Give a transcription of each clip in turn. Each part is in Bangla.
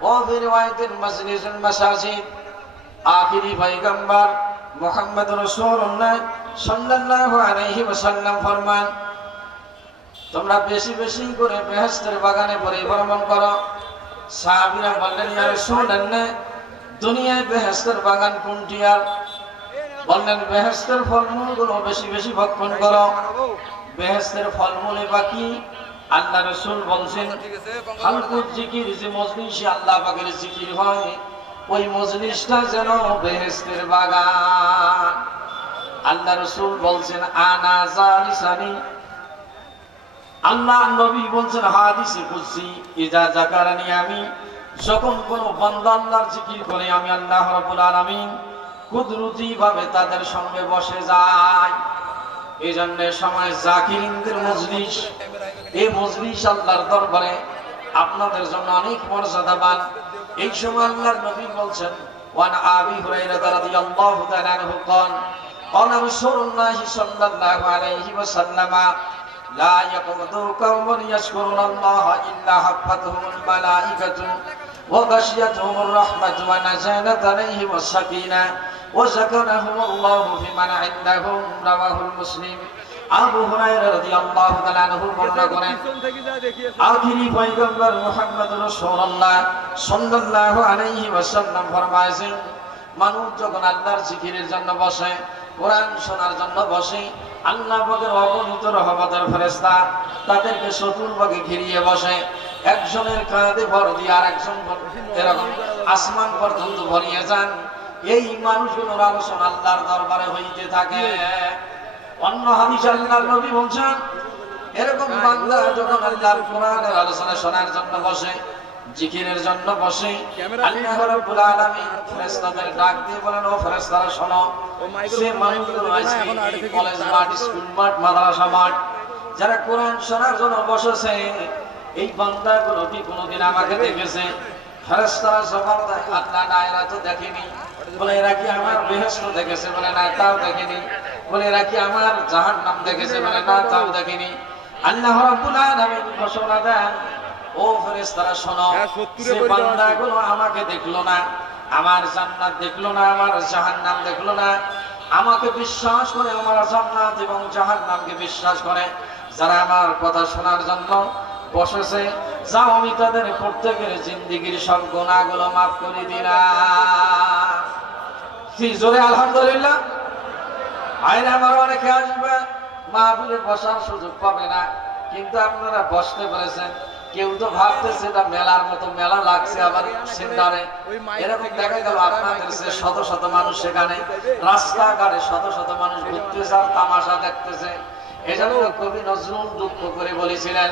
وفي رواية مجلس المساجد আখিরি পয়গম্বর মোহাম্মদ রসুল্লাহ সাল্লাল্লাহু আলাইহি ওয়াসাল্লাম ফরমান তোমরা বেশি বেশি করে বেহেশতের বাগানে পরিভ্রমণ করো সাহাবীরা বললেন ইয়া রাসূলুল্লাহ দুনিয়ায় বেহেশতের বাগান কোনটি আর বললেন বেহেশতের ফলমূলগুলো বেশি বেশি ভক্ষণ করো বেহেশতের ফলমূলে বাকি আল্লাহ রসুল বলছেন হালকুর জিকির যে মজলিসে আল্লাহ পাকের জিকির হয় ওই মজলিসটা যেন বেহেস্তের বাগান। আল্লাহ রসুল বলছেন আনা জালিসানি। আল্লাহ নবী বলছেন হাদিসে কুদসি ইজা জাকারানি আমি যখন কোন বান্দা আল্লাহর জিকির করে আমি আল্লাহ রাব্বুল আলামিন কুদরতি ভাবে তাদের সঙ্গে বসে যাই। এই জন্য সময় জাকিরিনদের মজলিস এই মজলিস আল্লাহর দরবারে আপনাদের জন্য অনেক মর্যাদাবান এই সময় আল্লাহর নবী বলছেন ওয়ান আবি হুরাইরা রাদিয়াল্লাহু তাআলা আনহু قال قال رسول الله صلى الله عليه وسلم لا يقعد قوم يذكرون الله إلا حفتهم الملائكة وغشيتهم الرحمة ونزلت عليهم السكينة وذكرهم الله في من عندهم رواه المسلم আবু হুরায়রা রাদিয়াল্লাহু তাআলা আনহু বর্ণনা করেন আখিরি পয়গম্বর মুহাম্মদ রাসূলুল্লাহ সাল্লাল্লাহু আলাইহি ওয়াসাল্লাম ফরমায়েছেন মানুষ যখন আল্লাহর জিকিরের জন্য বসে কোরআন শোনার জন্য বসে আল্লাহ পাকের অগণিত রহমতের ফেরেশতা তাদেরকে চতুর্ভাগে ঘিরিয়ে বসে একজনের কাঁধে ভর দিয়ে আর একজন এরকম আসমান পর্যন্ত ভরিয়ে যান এই মানুষগুলোর আলোচনা আল্লাহর দরবারে হইতে থাকে। অন্য হাদিস আল্লাহর নবী বলছেন, এরকম বান্দা যখন আল্লাহর কোরআনের আলোচনা শোনার জন্য বসে, জিকিরের জন্য বসে, আল্লাহ রাব্বুল আলামিন ফেরেশতাদের ডাক দিয়ে বলেন, ও ফেরেশতারা, শোনো, সে মানুষগুলো আজকে কলেজ মাঠ, স্কুল মাঠ, মাদ্রাসা মাঠ, যারা কোরআন শোনার জন্য বসেছে, এই বান্দাগুলো কি কোনোদিন আমাকে দেখেছে? ফেরেশতারা দেয়, আল্লাহ না, এরা তো দেখেনি। বলে, এরা কি আমার বেহেশত দেখেছে? বলে, না তাও দেখেনি। বলে এরা কি আমার জাহান্নাম দেখেছে বলে না তাও দেখেনি। আল্লাহ রাব্বুল আলামিন ঘোষণা দেন ও ফেরেশতারা শোনো হ্যাঁ, আছে। বান্দাগুলো আমাকে দেখল না আমার জান্নাত দেখল না আমার জাহান্নাম দেখল না আমাকে বিশ্বাস করে আমার জান্নাত এবং জাহান্নামকে বিশ্বাস করে যারা আমার কথা শোনার জন্য বসেছে যাও আমি তাদের প্রত্যেকের জিন্দিগির সব গুণাগুলো মাফ করে দিলাম। জোরে আলহামদুলিল্লাহ? আইনে আমার অনেকে আসবে বসার সুযোগ পাবে না। কিন্তু আপনারা বসতে পেরেছেন। কেউ তো ভাবতেছে এটা মেলার মতো, মেলা লাগছে আবার সেন্টারে এরকম দেখা গেল আপনাদের শত শত মানুষ সেখানে রাস্তাঘাটে শত শত মানুষ ঘুরতেছে আর তামাশা দেখতেছে। এজন্য কবি নজরুল দুঃখ করে বলেছিলেন,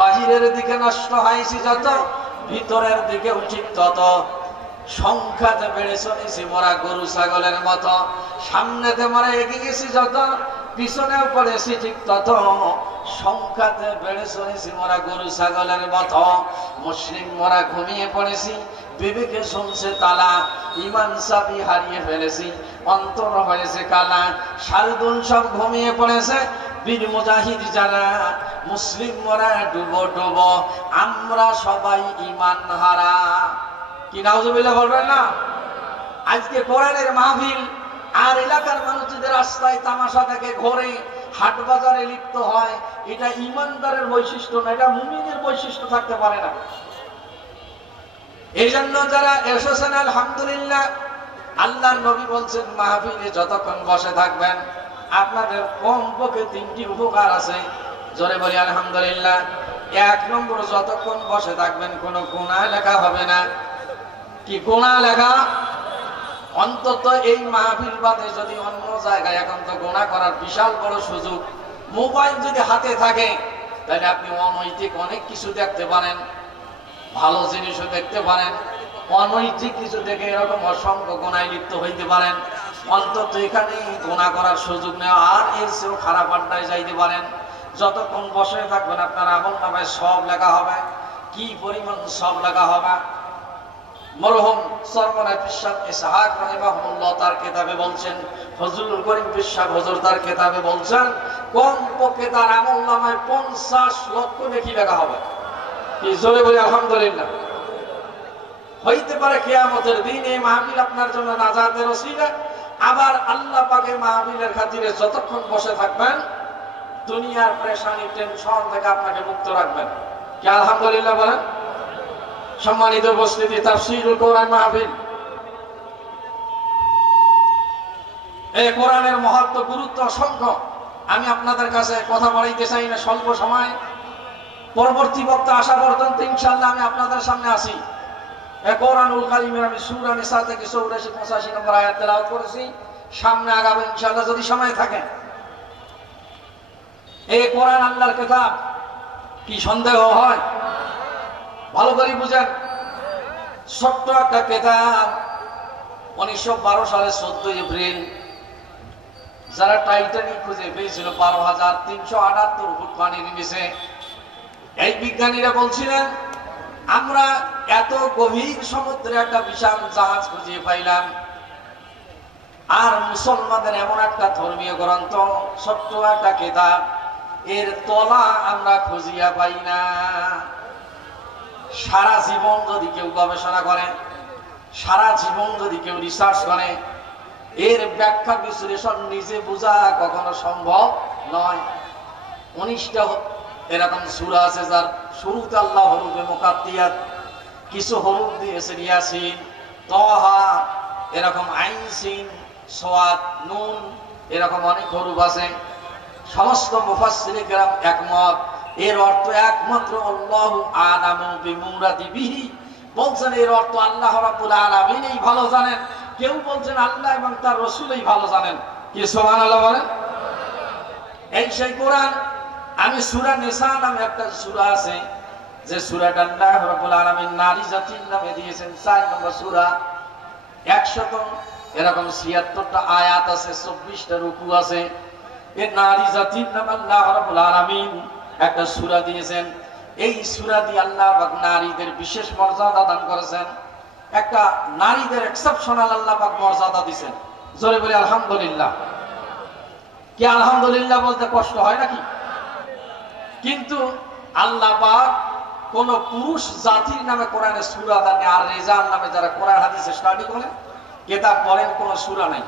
বাহিরের দিকে নষ্ট হয়েছি যত, ভিতরের দিকে উচিত তত। সংখ্যাতে বেড়ে চলেছি মোরা গরু, ছাগলের মতো, সামনেতে মোরা এগিয়ে গেছি যত পিছনেও পড়েছি ঠিক তত সংখ্যাতে বেড়ে চলেছি মোরা গরু, ছাগলের মতো, মুসলিম মোরা ঘুমিয়ে পড়েছি, বিবেকে শুনছে তালা ইমান সাবি হারিয়ে ফেলেছি, অন্তর হয়েছে কালা শালদুল সব ঘুমিয়ে পড়েছে, বীর মুজাহিদ যারা মুসলিম মোরা ডুবো ডুবো, আমরা সবাই ইমান হারা। কি নাউজুবিল্লাহ বলবেন না? আজকে কোরআনের মাহফিল আর এলাকার মানুষ যদি রাস্তায় তামাশা থেকে ঘোরে হাট বাজারে লিপ্ত হয়, এটা ইমানদারের বৈশিষ্ট্য না, এটা মুমিনের বৈশিষ্ট্য থাকতে পারে না। এই জন্য যারা এসেছেন, আলহামদুলিল্লাহ আল্লাহ নবী বলছেন, মাহফিলে যতক্ষণ বসে থাকবেন, আপনাদের কম পক্ষে তিনটি উপকার আছে। জোরে বলি, আলহামদুলিল্লাহ, এক নম্বর, যতক্ষণ বসে থাকবেন, কোনো গুণা লেখা হবে না। কি গোনা লেখা? অন্তত এই মাহফিল বাদে যদি অন্য জায়গায় এখন তো গোনা করার বিশাল বড় সুযোগ, মোবাইল যদি হাতে থাকে, তাহলে আপনি অনৈতিক অনেক কিছু দেখতে পারেন, ভালো জিনিসও দেখতে পারেন, অনৈতিক কিছু দেখে এরকম অসংখ্য গোনায় লিপ্ত হইতে পারেন, অন্তত এখানে গোনা করার সুযোগ নেওয়া, আর এর চেয়েও খারাপ আড্ডায় যাইতে পারেন। যতক্ষণ বসে থাকবেন আপনার আমল নামায় সব লেখা হবে, কি পরিমাণ সব লেখা হবে মরহুম সরমনায় পিসাব ইসহাক রাহিমাহুল্লাহ তার কিতাবে বলছেন, ফজলুল করিম পিসাব হুজুর তার কিতাবে বলছেন কম পক্ষে তার আমল পঞ্চাশ লক্ষ নেকি লেখা হবে। কি জোরে বলি, আলহামদুলিল্লাহ। হইতে পারে কেয়ামতের দিন এই মাহবিল আপনার জন্য নাজাতের ওসিলা। আবার আল্লাহ পাকে মাহবিলের খাতিরে যতক্ষণ বসে থাকবেন, দুনিয়ার প্রেশানি টেনশন থেকে আপনাকে মুক্ত রাখবেন। কি আলহামদুলিল্লাহ বলেন? সম্মানিত উপস্থিতি, তাফসীরুল কোরআন মাহফিল। এই কোরআনের মহত্ব, গুরুত্ব অসংখ্য। আমি আপনাদের কাছে কথা বাড়াইতে চাই না, স্বল্প সময়। পরবর্তী বক্তা আসা পর্যন্ত ইনশাল্লাহ আমি আপনাদের সামনে আসি এ কোরআনুল কারিমের আমি সূরা নিসা থেকে চৌরাশি, পঁচাশি নম্বর আয়াত তেলাওয়াত করেছি। সামনে আগামী ইনশাল্লাহ যদি সময় থাকে। এই কোরআন আল্লাহর কিতাব, কি সন্দেহ হয়? ভালো করে বুঝেন। ছোট্ট একটা কেতাব, উনিশশো বারো সালের চোদ্দই এপ্রিল। যারা টাইটানিক খুঁজে পেয়েছিল, বারো হাজার তিনশো আটাত্তর ফুট পানির নিচে। এই বিজ্ঞানীরা বলছিলেন, আমরা এত গভীর সমুদ্রে একটা বিশাল জাহাজ খুঁজে পাইলাম। আর মুসলমানদের এমন একটা ধর্মীয় গ্রন্থ, ছোট্ট একটা কেতাব, এর তলা আমরা খুঁজিয়া পাই না। সারা জীবন যদি কেউ গবেষণা করে, সারা জীবন যদি কেউ রিসার্চ করে, এর ব্যাখ্যা বিশ্লেষণ নিজে বোঝা কখনো সম্ভব নয়। উনিশটা এরকম সুরা আছে যার শুরুতে আল্লাহ হরুফে মোকাত্তিয়াত কিছু হরুফ দিয়েছেন ইয়াসিন তহা এরকম আইনসিন, সোয়াদ, নুন, এরকম অনেক হরুফ আছে। সমস্ত মুফাসসিরে কেরাম একমত। এর অর্থ একমাত্র আল্লাহ আলামু বিমুরাদি বিহি বলছেন, এর অর্থ আল্লাহ রাব্বুল আলামিন, এই ভালো জানেন। কেউ বলছেন, আল্লাহ এবং তার রসুলই ভালো জানেন। কি সুবহানাল্লাহ বলেন? এই সেই কোরআন, আমি সূরা নিসা নামে একটা সূরা আছে, যে সূরাটা আল্লাহ রাব্বুল আলামিন নারী জাতির নামে দিয়েছেন, চার নম্বর সূরা। একশত, এরকম ছিয়াত্তরটা আয়াত আছে, চব্বিশটা রুকু আছে। এ নারী জাতির নাম আল্লাহ রাব্বুল আলামিন। একটা সূরা দিয়েছেন। এই সূরা দিয়ে আল্লাহ নারীদের বিশেষ মর্যাদা দান করেছেন। একটা নারীদের এক্সেপশনাল আল্লাহ মর্যাদা দিয়েছেন। জোরে বলি, আলহামদুলিল্লাহ। কি আলহামদুলিল্লাহ বলতে কষ্ট হয় নাকি? কিন্তু আল্লাহ কোন পুরুষ জাতির নামে কোরআনে সূরা দেন আর রেজাল নামে যারা কোরআন, হাদিসে স্টাডি করেন কেতাব পড়েন কোন সুরা নাই।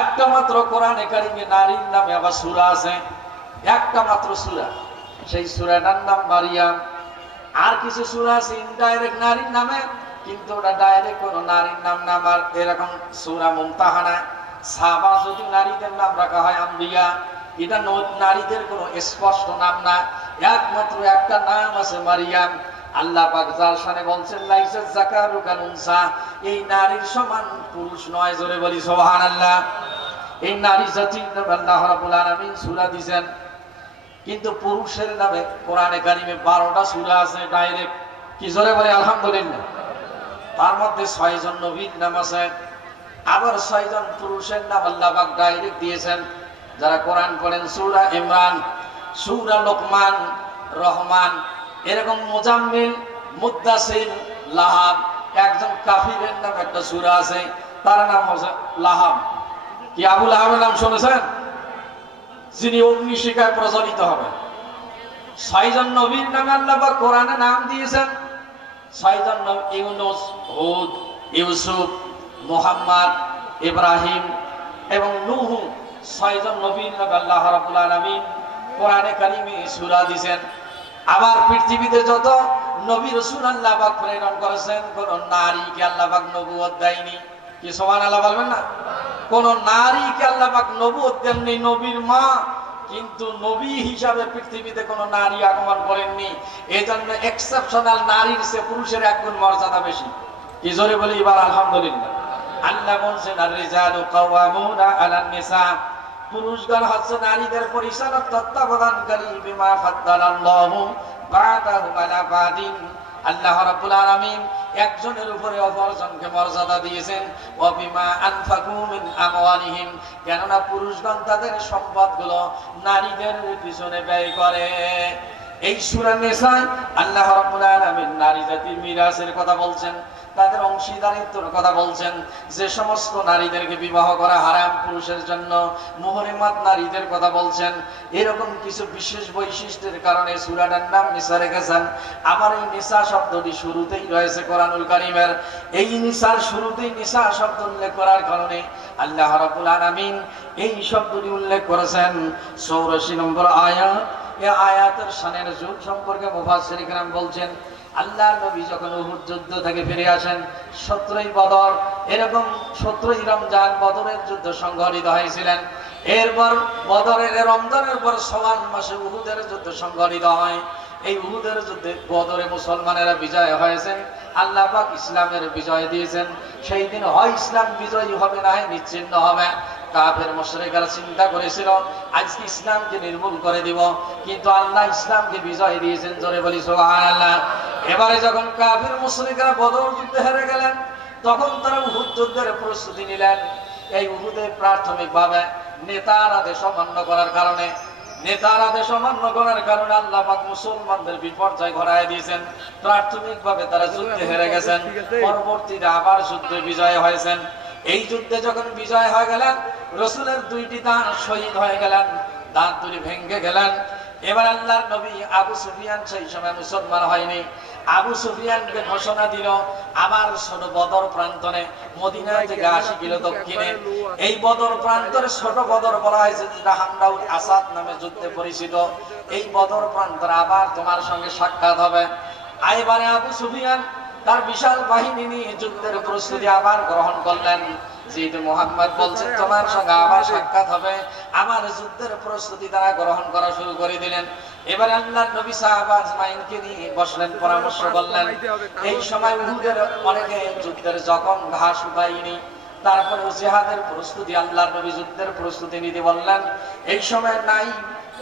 একটা মাত্র কোরআন কারিমে নারীর নামে আবার সূরা আছে। একটা মাত্র সূরা। সেই সূরাটার নাম মারিয়াম। আর কিছু সূরা আছে ইনডাইরেক্ট নারীর নামে, কিন্তু ওটা ডাইরেক্ট কোন নারীর নাম না আমার এরকম সূরা মুমতাহানা। সাবা যদি নারীদের নাম রাখা হয় আম্বিয়া, এটা নারীদের কোনো স্পষ্ট নাম না। একমাত্র একটা নাম আছে মারিয়াম। আল্লাহ পাক যার বলছেন লাইসা এই নারীর সমান পুরুষ নয়, জোরে বলি এই নারী জাতির আল্লাহ সূরা দিবেন কিন্তু পুরুষের নামে কোরআনে কারিমে 12টা সূরা আছে ডাইরেক্ট কি জোরে বলে? আলহামদুলিল্লাহ। তার মধ্যে ছয়জন নবীর নাম আছে। আবার ছয়জন পুরুষের নাম আল্লাহবাক ডাইরেক্ট দিয়েছেন। যারা কোরআন পড়েন, সুরা ইমরান, সুরা লোকমান, রহমান, এরকম মুজাম্মিল মুদ্দাসির লাহাব, একজন কাফিরের নাম একটা সূরা আছে। তার নাম হচ্ছে লাহাব। কি আবুল লাহাবের নাম শুনেছেন? যিনি অগ্নিশিখায় প্রচলিত হবে। ছয়জন নবীর নামে আল্লাহ পাক কোরআনে নাম দিয়েছেন। নাম ইউনুস, হুদ, ইউসুফ, মুহাম্মদ, ইব্রাহিম এবং নূহ। ছয়জন নবীর নামে আল্লাহ রাব্বুল আলামিন কোরআনে কারিমে সূরা দিয়েছেন। আবার পৃথিবীতে যত নবী রাসূল আল্লাহ পাক প্রেরণ করেছেন, কোন নারীকে আল্লাহ পাক নবুয়ত দেয়নি। কি সুবহানাল্লাহ বলবেন না? কোন নারীকে আল্লাহ পাক নবুয়ত দেননি, নবীর মা। কিন্তু নবী হিসাবে পৃথিবীতে কোনো নারী আগমন করেননি। এই জন্য এক্সেপশনাল নারীর সে পুরুষের একগুণ মর্যাদা বেশি। কি জোরে বলি? এবার আলহামদুলিল্লাহ। আল্লাহ বলছেন আর রিজালু কাওয়ামুনা আলান নিসা। পুরুষগণ হচ্ছে নারীদের পরিচালক তত্ত্বাবধানকারী। বিমা ফাদ্দালাল্লাহু বাদাহুম আলা বাদিন। আল্লাহ রাব্বুল আলামিন একজনের উপরে অপরজনকে মর্যাদা দিয়েছেন। আনফাকু মিন আমওয়ালিহিম, কেননা পুরুষগণ তাদের সম্পদগুলো নারীদের পিছনে ব্যয় করে। এই সূরা নিসা আল্লাহ রাব্বুল আলামিন নারী জাতির মিরাসের কথা বলছেন। তাদের অংশীদারিত্বর কথা বলছেন। যে সমস্ত নারীদেরকে বিবাহ করা হারাম পুরুষের জন্য মোহরিমাত নারীদের কথা বলছেন। এরকম কিছু বিশেষ বৈশিষ্ট্যের কারণে সুরাটার নাম নিসা রেখেছেন। আমার এই নিসা শব্দটি শুরুতেই রয়েছে কোরআনুল করিমের। এই নিসার শুরুতেই নিসা শব্দ উল্লেখ করার কারণে আল্লাহ রাবুল আলমিন এই শব্দটি উল্লেখ করেছেন। চৌরাশি নম্বর আয়া। এ আয়াতের সানের যুগ সম্পর্কে মুফাসিরাম বলছেন আল্লাহ নবী যখন উহুদ যুদ্ধ থেকে ফিরে আসেন, সতেরোই বদর, এরকম সতেরোই রমজান বদরের যুদ্ধ সংঘটিত হয়েছিলেন। এরপর বদরের রমজানের পর সওয়াল মাসে উহুদের যুদ্ধ সংঘটিত হয়। এই উহুদের যুদ্ধে বদরে মুসলমানেরা বিজয় হয়েছেন, আল্লাহ পাক ইসলামের বিজয় দিয়েছেন। সেই দিন হয় ইসলাম বিজয়ী হবে না হয় নিশ্চিন্ন হবে। কাফের মুশরিকরা চিন্তা করেছিল আজকে ইসলামকে নির্মূল করে দিব কিন্তু আল্লাহ ইসলামকে বিজয় দিয়েছেন জোরে বলি সুবহানাল্লাহ। এবারে যখন কাফের মুশরিকরা বদর যুদ্ধে হেরে গেলেন তখন তারা উহুদ যুদ্ধের প্রস্তুতি নিলেন। এই উহুদে প্রাথমিকভাবে নেতার আদেশ অমান্য করার কারণে নেতার আদেশ অমান্য করার কারণে আল্লাহ পাক মুসলমানদের বিপর্যয় ঘটায় দিয়েছেন। প্রাথমিকভাবে তারা যুদ্ধে হেরে গেছেন পরবর্তীতে আবার যুদ্ধে বিজয় হয়েছেন। এই যুদ্ধে যখন বিজয় হয়ে গেলেন, রসুলের দুইটি দাঁত শহীদ হয়ে গেলেন, দাঁত দুটি ভেঙে গেলেন। এবার আল্লাহর নবী আবু সুফিয়ান সেই সময় মুসলমান হয়নি। আবু সুফিয়ানকে ঘোষণা দিল আবার ছোট বদর প্রান্তনে মদিনা থেকে দক্ষিণে। এই বদর প্রান্তরে ছোট বদর বলা হয়েছে যেটা আসাদ নামে যুদ্ধে পরিচিত। এই বদর প্রান্তরে আবার তোমার সঙ্গে সাক্ষাৎ হবে। এবারে আবু সুফিয়ান তার বিশাল বাহিনী নিয়ে যুদ্ধের প্রস্তুতি আবার গ্রহণ করলেন। যেহেতু মোহাম্মদ তোমার সঙ্গে সাক্ষাৎ হবে। আমার যুদ্ধের প্রস্তুতি তারা গ্রহণ করা শুরু করে দিলেন। এবার আল্লাহ নবী সাহাবাজ মাইনকে নিয়ে বসলেন, পরামর্শ করলেন, এই সময় উহুদের অনেকে যুদ্ধের যখন ঘাস শুকায়নি তারপরে জেহাদের প্রস্তুতি, আল্লাহর নবী যুদ্ধের প্রস্তুতি নিতে বললেন। এই সময় নাই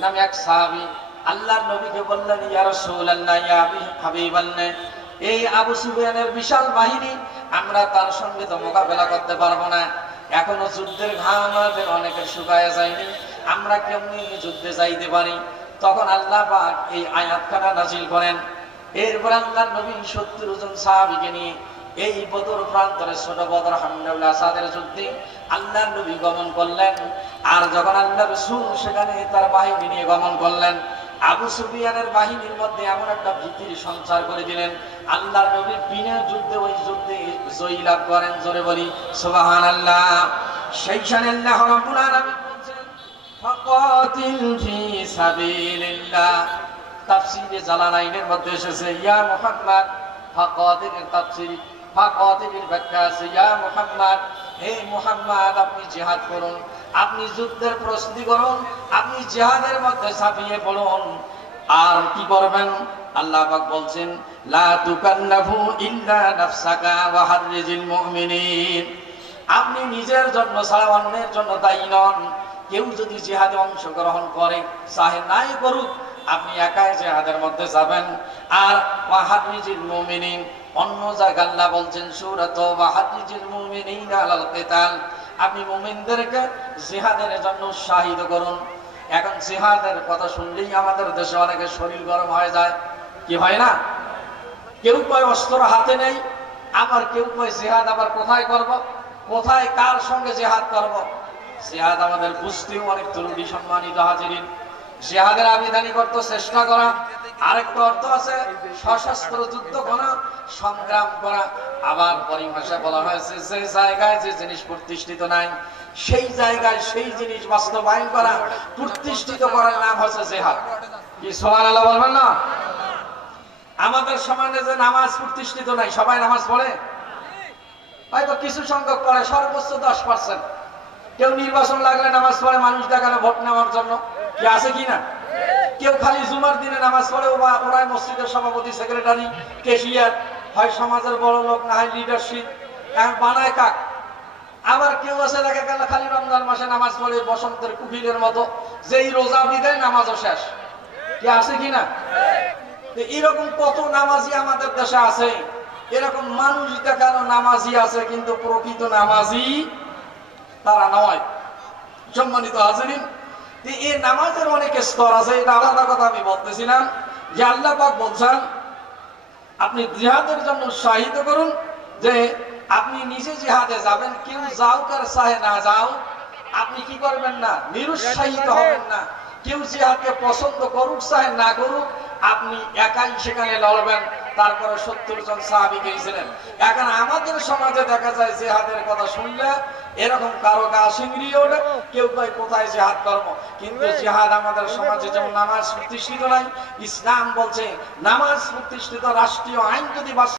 নামে এক সাহাবী আল্লাহর নবীকে বললেন, ইয়া রাসূলুল্লাহ, ইয়া হাবিবাল্লাহ। এই আবু সুফিয়ানের বিশাল বাহিনী, আমরা তার সঙ্গে তো মোকাবেলা করতে পারব না। এখনও যুদ্ধের ঘাম আমাদের অনেকের শুকায় যায়নি। আমরা কেমনি যুদ্ধে যাইতে পারি? তখন আল্লাহ পাক এই আয়াতখানা নাজিল করেন। এরপর আল্লাহ নবী সত্তর জন সাহাবিকে নিয়ে এই বদর প্রান্তরে ছোট বদর হামদুল্লাহ আসাদের যুদ্ধে আল্লাহ নবী গমন করলেন। আর যখন আল্লাহ রসুল সেখানে তার বাহিনী নিয়ে গমন করলেন আবু সুফিয়ানের বাহিনীর মধ্যে এমন একটা ভীতির সঞ্চার করে দিলেন। আল্লাহ নবীর বিনা যুদ্ধে ওই যুদ্ধে জয়ী লাভ করেন, জোরে বলি সুবাহান আল্লাহ সেই সানে আল্লাহ রাব্বুল আলামিন বলছেন, ফাকাতিল ফি সাবিলিল্লাহ। জালালাইনের মধ্যে এসেছে, ইয়া মুহাম্মদ, ফাকাতিলের তাফসীর ব্যাখ্যা আছে, ইয়া মুহাম্মদ, হে মুহাম্মদ, আপনি জিহাদ করুন। আপনি যুদ্ধের প্রস্তুতি করুন, আপনি জেহাদের মধ্যে ঝাঁপিয়ে পড়ুন। আর কি করবেন? আল্লাহ পাক বলছেন, লা তুকাল্লাফু ইল্লা নাফসাকা ওয়া হাররিজিল মুমিনিন। আপনি নিজের জন্য ছাড়া অন্যের জন্য দায়ী নন। কেউ যদি জিহাদে অংশগ্রহণ করে, চাহে নাই করুক, আপনি একাই জিহাদের মধ্যে যাবেন। আর ওয়াহাদিজিল মুমিনিন অন্য জায়গা আল্লাহ বলছেন সূরাত ওয়াহাদিজিল মুমিনিন আলাল কিতাল। আপনি মুমিনদেরকে জিহাদের জন্য উৎসাহিত করুন। এখন জিহাদের কথা শুনলেই আমাদের দেশে অনেকের শরীর গরম হয়ে যায়। কি হয় না? কেউ কয় অস্ত্র হাতে নেই, আবার কেউ কয় জিহাদ আবার কোথায় করব? কোথায় কার সঙ্গে জেহাদ করব? জিহাদ আমাদের বুঝতেও অনেক ত্রুটি সম্মানিত হাজিরিন। জিহাদের আবিধানিক করতে চেষ্টা করা আরেকটা অর্থ আছে, সশস্ত্র যুদ্ধ করা, সংগ্রাম করা। আবার পরিভাষা বলা হয়েছে, যে জায়গায় যে জিনিস প্রতিষ্ঠিত নাই, সেই জায়গায় সেই জিনিস বাস্তবায়ন করা, প্রতিষ্ঠিত করার নাম হচ্ছে জেহাদ। কি সোমান আল্লাহ বলবেন না? আমাদের সমাজে যে নামাজ প্রতিষ্ঠিত নাই, সবাই নামাজ পড়ে? হয়তো কিছু সংখ্যক পড়ে, সর্বোচ্চ দশ পার্সেন্ট। কেউ নির্বাচন লাগলে নামাজ পড়ে, মানুষ দেখানো ভোট নেওয়ার জন্য। কি আছে কি না? কেউ খালি জুমার দিনে নামাজ পড়ে বা ওরাই মসজিদের সভাপতি, সেক্রেটারি কেশিয়ার হয় সমাজের বড় লোক, না হয় লিডারশিপ বানায় কাক? আবার কেউ আছে দেখা গেল খালি রমজান মাসে নামাজ পড়ে বসন্তের কুকিলের মতো, যেই রোজা বিদায় নামাজও শেষ। কি আছে কি না? এরকম কত নামাজি আমাদের দেশে আছে, এরকম মানুষ দেখানো নামাজি আছে, কিন্তু প্রকৃত নামাজি তারা নয়। সম্মানিত হাজিরিন এই নামাজের অনেক স্তর আছে, এটা আলাদা কথা আমি বলতেছি না। যে আল্লাহ পাক বলছেন, আপনি জিহাদের জন্য উৎসাহিত করুন যে আপনি নিজে জিহাদে যাবেন, কেউ যাও কার চাহে না যাও, আপনি কি করবেন না? নিরুৎসাহিত হবেন না। কেউ জিহাদকে পছন্দ করুক চাহে না করুক, আপনি একাই সেখানে লড়বেন। তারপরে সত্তর জন সাহাবি গিয়েছিলেন। এখন আমাদের সমাজে দেখা যায় যে হাতের কথা শুনলে এরকম কারও গা ওঠে কেউ কয় কোথায় জেহাদ কর্ম কিন্তু জেহাদ আমাদের সমাজে যেমন নামাজ প্রতিষ্ঠিত নাই ইসলাম বলছে নামাজ প্রতিষ্ঠিত রাষ্ট্রীয় আইন যদি